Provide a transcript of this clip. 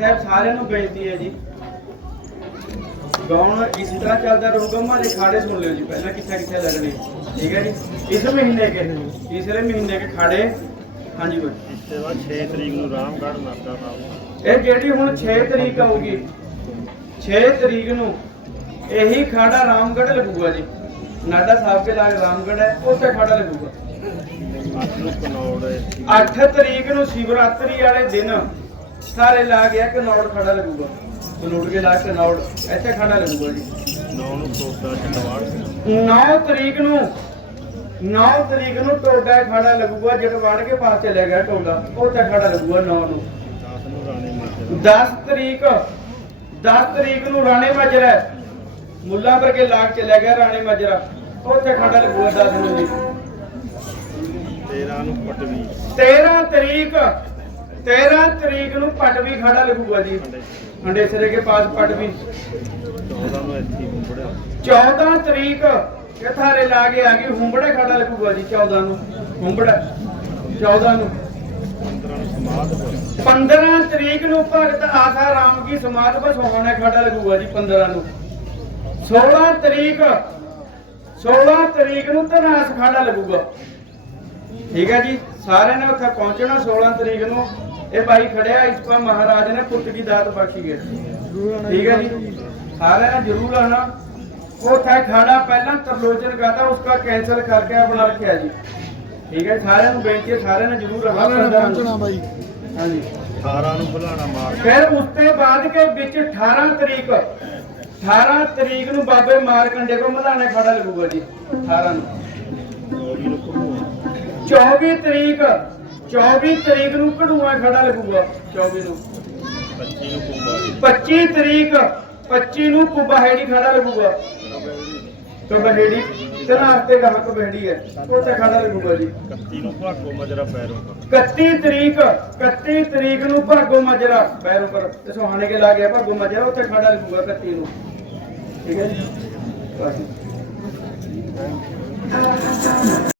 ਸਾਹਿਬ ਸਾਰਿਆਂ ਨੂੰ ਬੇਨਤੀ ਹੈ ਜੀ। ਗਾਉਣ ਇਸ ਤਰ੍ਹਾਂ ਚੱਲਦਾ ਰਹੂਗਾ ਮਾਰੇ ਖਾੜੇ ਸੁਣ ਲਿਓ ਜੀ ਪਹਿਲਾਂ ਕਿੱਥੇ ਕਿੱਥੇ ਲੱਗਣੇ। ਠੀਕ ਹੈ ਜੀ? ਇਸ ਮਹੀਨੇ ਕੇ ਤੀਸਰੇ ਮਹੀਨੇ ਕੇ ਖਾੜੇ। ਹਾਂਜੀ ਬਈ। ਇਸ ਤੋਂ ਬਾਅਦ 6 ਤਰੀਕ ਨੂੰ ਰਾਮਗੜ੍ਹ ਨਾਗਾ ਸਾਹਿਬ। ਇਹ ਜਿਹੜੀ ਹੁਣ 6 ਤਰੀਕ ਆਊਗੀ 6 ਤਰੀਕ ਨੂੰ ਇਹੀ ਖਾੜਾ ਰਾਮਗੜ੍ਹ ਲੱਗੂਗਾ ਜੀ। ਨਾਡਾ ਸਾਹਿਬ ਕੇ ਲਾਗ ਰਾਮਗੜ੍ਹ ਹੈ ਉੱਥੇ ਖਾੜਾ ਲੱਗੂਗਾ। ਅੱਠ ਨੂੰ ਕਨੌੜ 8 ਤਰੀਕ ਨੂੰ ਸ਼ਿਵਰਾਤਰੀ ਵਾਲੇ ਦਿਨ ਸਾਰੇ ਲਾ ਗਿਆ ਕਨੌੜ ਖੜਾ ਲੱਗੂਗਾ। ਕਨੌੜ ਕੇ ਲਾ ਕਨੌੜ ਇੱਥੇ ਖੜਾ ਲੱਗੂਗਾ ਜੀ। 9 ਨੂੰ ਕੋਟਾ ਚੰਦਵਾੜ 9 ਤਰੀਕ ਨੂੰ 9 ਤਰੀਕ ਨੂੰ ਟੋਡਾ ਖੜਾ ਲੱਗੂਗਾ ਜਗਵਾੜ ਕੇ ਪਾਸ ਚਲੇ ਗਿਆ ਟੋਡਾ ਉੱਥੇ ਖੜਾ ਲੱਗੂਗਾ 9 ਨੂੰ। 10 ਨੂੰ ਰਾਣੇ ਮਾਜਰਾ 10 ਤਰੀਕ 10 ਤਰੀਕ ਨੂੰ ਰਾਣੇ ਮਾਜਰਾ। ਮੁੱਲਾ ਵਰਗੇ ਲਾਗ ਚਲੇ ਗਿਆ ਰਾਣੇ ਮਾਜਰਾ ਉੱਥੇ ਖੜਾ ਲੱਗੂਗਾ 10 ਨੂੰ ਜੀ। 13 ਨੂੰ ਪਟਵੀ। 13 ਤਰੀਕ 13 ਤਰੀਕ ਨੂੰ ਪਟਵੀ ਖੜਾ ਲੱਗੂਗਾ ਜੀ। ਖੰਡੇ ਹੰਡੇਸਰੇ ਕੇ ਪਾਸ ਪਟਵੀ 14 ਨੂੰ ਇੱਥੇ ਹੁੰਬੜਿਆ। 14 ਤਰੀਕ ਕਿਥਾਰੇ ਲਾ ਕੇ ਆ ਗਈ ਹੁੰਬੜਾ ਖੜਾ ਲੱਗੂਗਾ ਜੀ 14 ਨੂੰ। ਹੁੰਬੜਾ 14 ਨੂੰ। 15 ਨੂੰ ਸਮਾਧਪੁਰ 15 ਤਰੀਕ ਨੂੰ ਭਗਤ ਆਸਾ ਰਾਮ ਕੀ ਸਮਾਧ ਬਸਵਾਣਾ ਖੜਾ ਲੱਗੂਗਾ ਜੀ 15 ਨੂੰ। 16 ਤਰੀਕ 16 ਤਰੀਕ ਨੂੰ ਤਨਾਸ ਖਾੜਾ ਲੱਗੂਗਾ ਠੀਕ ਹੈ ਜੀ ਸਾਰਿਆਂ ਨੇ ਉੱਥੇ ਪਹੁੰਚਣਾ 16 ਤਰੀਕ ਨੂੰ। ਇਹ ਭਾਈ ਖੜਿਆ ਇਸ ਪਰ ਮਹਾਰਾਜ ਨੇ ਪੁੱਤ ਕੀ ਦਾਤ ਬਖਸ਼ੀ ਹੈ। ਠੀਕ ਹੈ ਜੀ? ਸਾਰਿਆਂ ਨੇ ਜ਼ਰੂਰ ਆਣਾ ਉੱਥੇ ਖਾੜਾ ਪਹਿਲਾਂ ਤਰਲੋਚਨ ਗਾਤਾ ਉਸਕਾ ਕੈਂਸਲ ਕਰਕੇ ਆਪਣਾ ਰੱਖਿਆ ਜੀ। ਠੀਕ ਹੈ? ਸਾਰਿਆਂ ਨੂੰ ਬੇਨਤੀ ਹੈ ਸਾਰਿਆਂ ਨੇ ਜ਼ਰੂਰ ਆਉਣਾ। ਸਾਰਿਆਂ ਨੇ ਪਹੁੰਚਣਾ ਬਾਈ ਹਾਂਜੀ। 18 ਨੂੰ ਭੁਲਾਣਾ ਮਾਰ। ਫਿਰ ਉਸ ਤੋਂ ਬਾਅਦ ਕੇ ਵਿੱਚ 18 ਤਰੀਕ 18 ਤਰੀਕ ਨੂੰ ਬਾਬੇ ਮਾਰਕੰਡੇ ਕੋ ਮਧਾਣੇ ਖੜਾ ਲੱਗੂਗਾ ਜੀ 18 ਨੂੰ। 24 ਨੂੰ ਘੁਮੂਆ 24 ਤਰੀਕ 24 ਤਰੀਕ ਨੂੰ ਕਢੂਆ ਖੜਾ ਲੱਗੂਗਾ। 24 ਨੂੰ। 25 ਨੂੰ ਕੁੰਭਾਰੀ 25 ਤਰੀਕ 25 ਨੂੰ ਕੁਬਹੇੜੀ ਖੜਾ ਲੱਗੂਗਾ। ਕੁਬਹੇੜੀ ਤਨਾਰ ਤੇ ਗਾਹ ਕੁਬਹੇੜੀ ਹੈ। ਉੱਥੇ ਖੜਾ ਲੱਗੂਗਾ ਜੀ। 31 ਨੂੰ ਭਾਗੋ ਮਜਰਾ ਪੈਰੋਂ ਪਰ 31 ਤਰੀਕ 31 ਤਰੀਕ ਨੂੰ ਭਾਗੋ ਮਜਰਾ, ਪੈਰੋਂ ਪਰ ਤੇ ਸੁਹਾਣੇ ਕੇ ਲਾ ਗਿਆ, ਭਾਗੋ ਮਜਰਾ, ਉੱਥੇ ਖੜਾ ਲੱਗੂਗਾ 31 ਨੂੰ। ਠੀਕ ਹੈ ਜੀ?